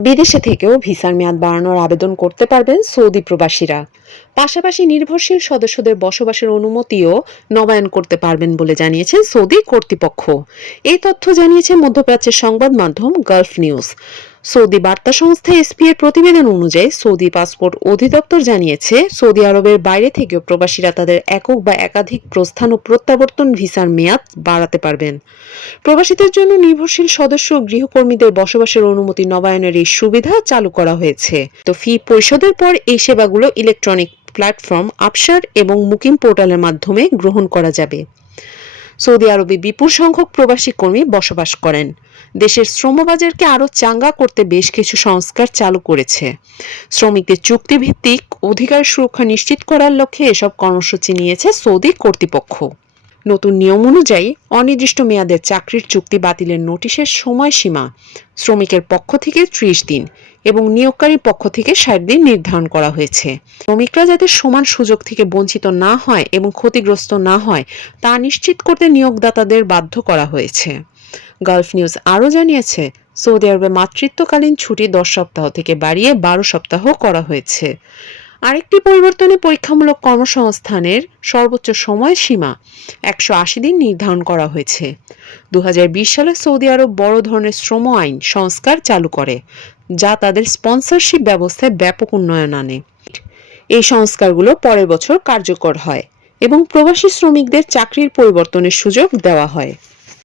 বিদেশে থেকেও ভিসার মেয়াদ বাড়ানোর আবেদন করতে পারবেন সৌদি প্রবাসীরা। পাশাপাশি নির্ভরশীল সদস্যদের বসবাসের অনুমতিও নবায়ন করতে পারবেন বলে জানিয়েছেন সৌদি কর্তৃপক্ষ। এই তথ্য জানিয়েছে মধ্যপ্রাচ্যের সংবাদ মাধ্যম গালফ নিউজ। সৌদি বার্তা সংস্থা এসপি এর প্রতিবেদন অনুযায়ী সৌদি পাসপোর্ট অধিদপ্তর জানিয়েছে, সৌদি আরবের বাইরে থেকেও প্রবাসীরা তাদের একক বা একাধিক প্রস্থান ও প্রত্যাবর্তন ভিসার মেয়াদ বাড়াতে পারবেন। প্রবাসীদের জন্য নির্ভরশীল সদস্য ও গৃহকর্মীদের বসবাসের অনুমতি নবায়নের এই সুবিধা চালু করা হয়েছে। তো ফি পরিশোধের পর এই সেবাগুলো ইলেকট্রনিক প্ল্যাটফর্ম আপসার এবং মুকিম পোর্টালের মাধ্যমে গ্রহণ করা যাবে। সৌদি আরবে বিপুল সংখ্যক প্রবাসী কর্মী বসবাস করেন। দেশের শ্রমবাজারকে আরও চাঙ্গা করতে বেশ কিছু সংস্কার চালু করেছে। শ্রমিকদের চুক্তিভিত্তিক অধিকার সুরক্ষা নিশ্চিত করার লক্ষ্যে এসব কর্মসূচি নিয়েছে সৌদি কর্তৃপক্ষ। নতুন নিয়ম অনুযায়ী অনির্দিষ্ট মেয়াদের চাকরির চুক্তি বাতিলের নোটিশের সময়সীমা শ্রমিকের পক্ষ থেকে 30 দিন এবং নিয়োগকারীর পক্ষ থেকে 60 দিন নির্ধারণ করা হয়েছে। শ্রমিকরা যাতে সমান সুযোগ থেকে বঞ্চিত না হয় এবং ক্ষতিগ্রস্ত না হয় তা নিশ্চিত করতে নিয়োগদাতাদের বাধ্য করা হয়েছে। গালফ নিউজ আরও জানিয়েছে, সৌদি আরবে মাতৃত্বকালীন ছুটি 10 সপ্তাহ থেকে বাড়িয়ে 12 সপ্তাহ করা হয়েছে। আরেকটি পরিবর্তনে পরীক্ষামূলক কর্মসংস্থানের সর্বোচ্চ সময়সীমা 180 দিন নির্ধারণ করা হয়েছে। 2020 সালে সৌদি আরব বড় ধরনের শ্রম আইন সংস্কার চালু করে, যা তাদের স্পন্সরশিপ ব্যবস্থায় ব্যাপক উন্নয়ন আনে। এই সংস্কারগুলো পরের বছর কার্যকর হয় এবং প্রবাসী শ্রমিকদের চাকরির পরিবর্তনের সুযোগ দেওয়া হয়।